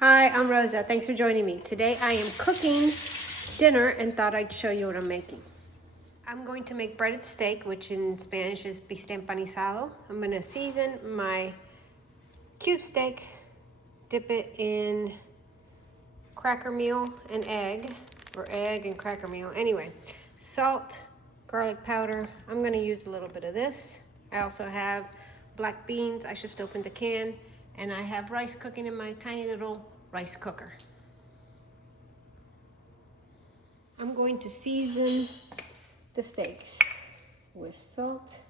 Hi, I'm Rosa. Thanks for joining me. Today I am cooking dinner and thought I'd show you what I'm making. I'm going to make breaded steak, which in Spanish is Bistec Empanizado. I'm going to season my cube steak, dip it in cracker meal and egg, or egg and cracker meal. Anyway, salt, garlic powder. I'm going to use a little bit of this. I also have black beans. I just opened the can. And I have rice cooking in my tiny little rice cooker. I'm going to season the steaks with salt,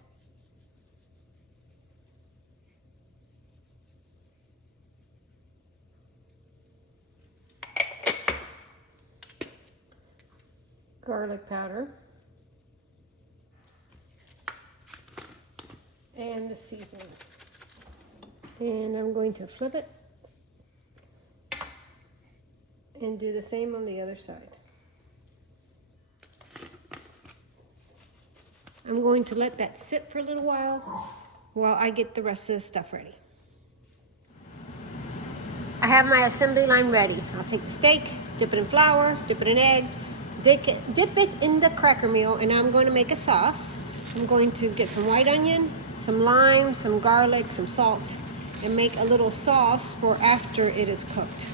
garlic powder, and the seasoning. And I'm going to flip it and do the same on the other side. I'm going to let that sit for a little while I get the rest of the stuff ready. I have my assembly line ready. I'll take the steak, dip it in flour, dip it in egg, dip it in the cracker meal, and I'm going to make a sauce. I'm going to get some white onion, some lime, some garlic, some salt, and make a little sauce for after it is cooked.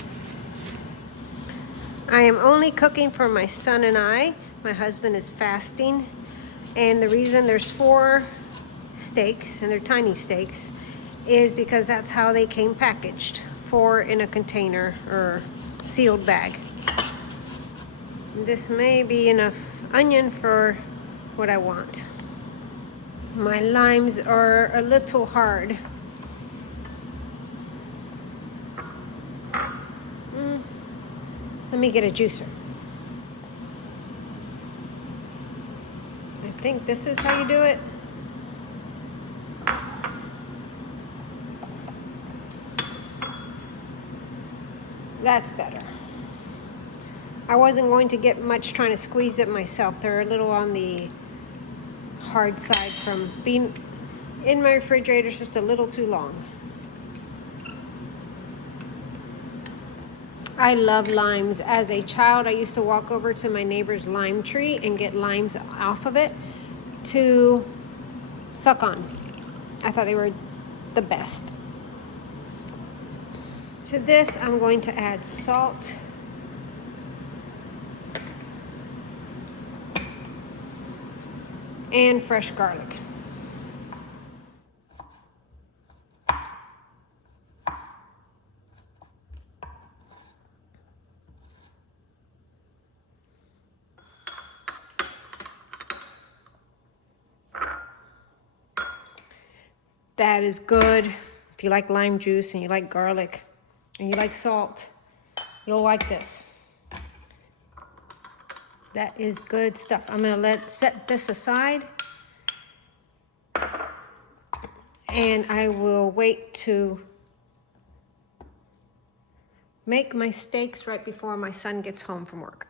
I am only cooking for my son and I. My husband is fasting, and the reason there's 4 steaks, and they're tiny steaks, is because that's how they came packaged, 4 in a container or sealed bag. This may be enough onion for what I want. My limes are a little hard. Let me get a juicer. I think this is how you do it. That's better. I wasn't going to get much trying to squeeze it myself. They're a little on the hard side from being in my refrigerator, just a little too long. I love limes. As a child, I used to walk over to my neighbor's lime tree and get limes off of it to suck on. I thought they were the best. To this, I'm going to add salt, and fresh garlic. That is good. If you like lime juice and you like garlic and you like salt, you'll like this. That is good stuff. I'm gonna set this aside, and I will wait to make my steaks right before my son gets home from work.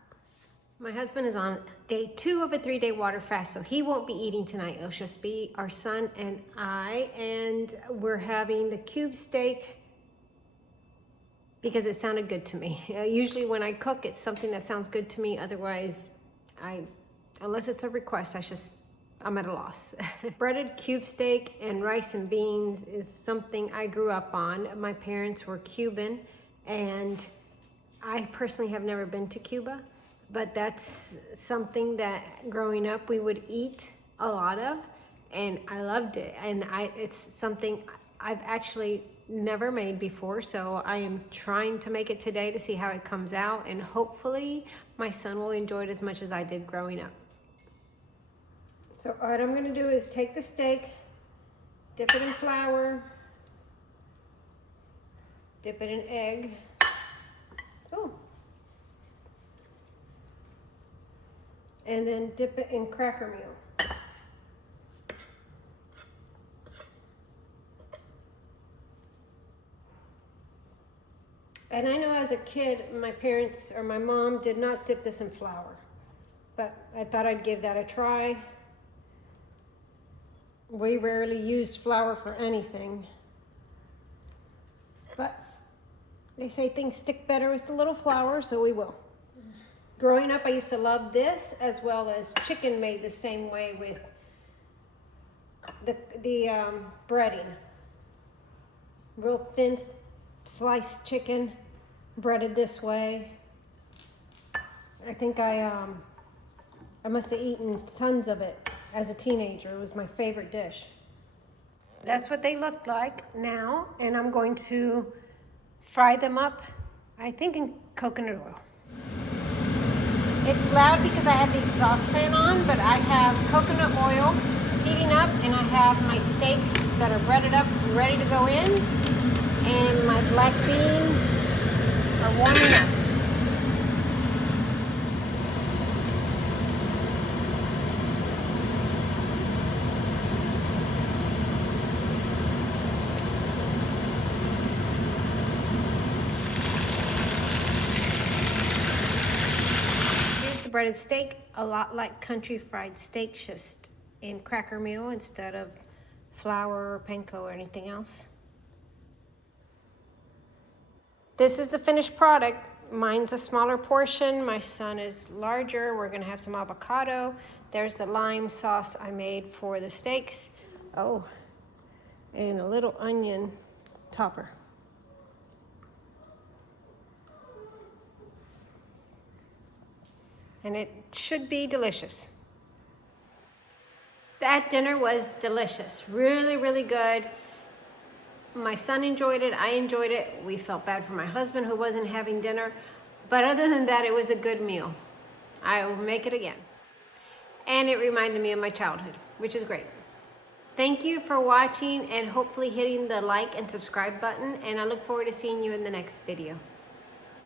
My husband is on day 2 of a 3-day water fast, so he won't be eating tonight. It'll just be our son and I, and we're having the cube steak because it sounded good to me. Usually when I cook, it's something that sounds good to me. Otherwise, unless it's a request, I'm at a loss. Breaded cube steak and rice and beans is something I grew up on. My parents were Cuban, and I personally have never been to Cuba, but that's something that growing up we would eat a lot of, and I loved it. And it's something I've actually never made before, so I am trying to make it today to see how it comes out, and hopefully my son will enjoy it as much as I did growing up. So what I'm going to do is take the steak, dip it in flour, dip it in egg. Oh. And then dip it in cracker meal. And I know as a kid, my parents or my mom did not dip this in flour, but I thought I'd give that a try. We rarely used flour for anything, but They say things stick better with a little flour, so we will. Growing up, I used to love this, as well as chicken made the same way with the breading. Real thin sliced chicken, breaded this way. I think I must have eaten tons of it as a teenager. It was my favorite dish. That's what they look like now, and I'm going to fry them up, I think in coconut oil. It's loud because I have the exhaust fan on, but I have coconut oil heating up, and I have my steaks that are breaded up, ready to go in, and my black beans are warming up. Breaded steak, a lot like country fried steak, just in cracker meal instead of flour or panko or anything else. This is the finished product. Mine's a smaller portion. My son is larger. We're gonna have some avocado. There's the lime sauce I made for the steaks. Oh, and a little onion topper. And it should be delicious. That dinner was delicious. Really, really good. My son enjoyed it. I enjoyed it. We felt bad for my husband who wasn't having dinner. But other than that, it was a good meal. I will make it again. And it reminded me of my childhood, which is great. Thank you for watching and hopefully hitting the like and subscribe button. And I look forward to seeing you in the next video.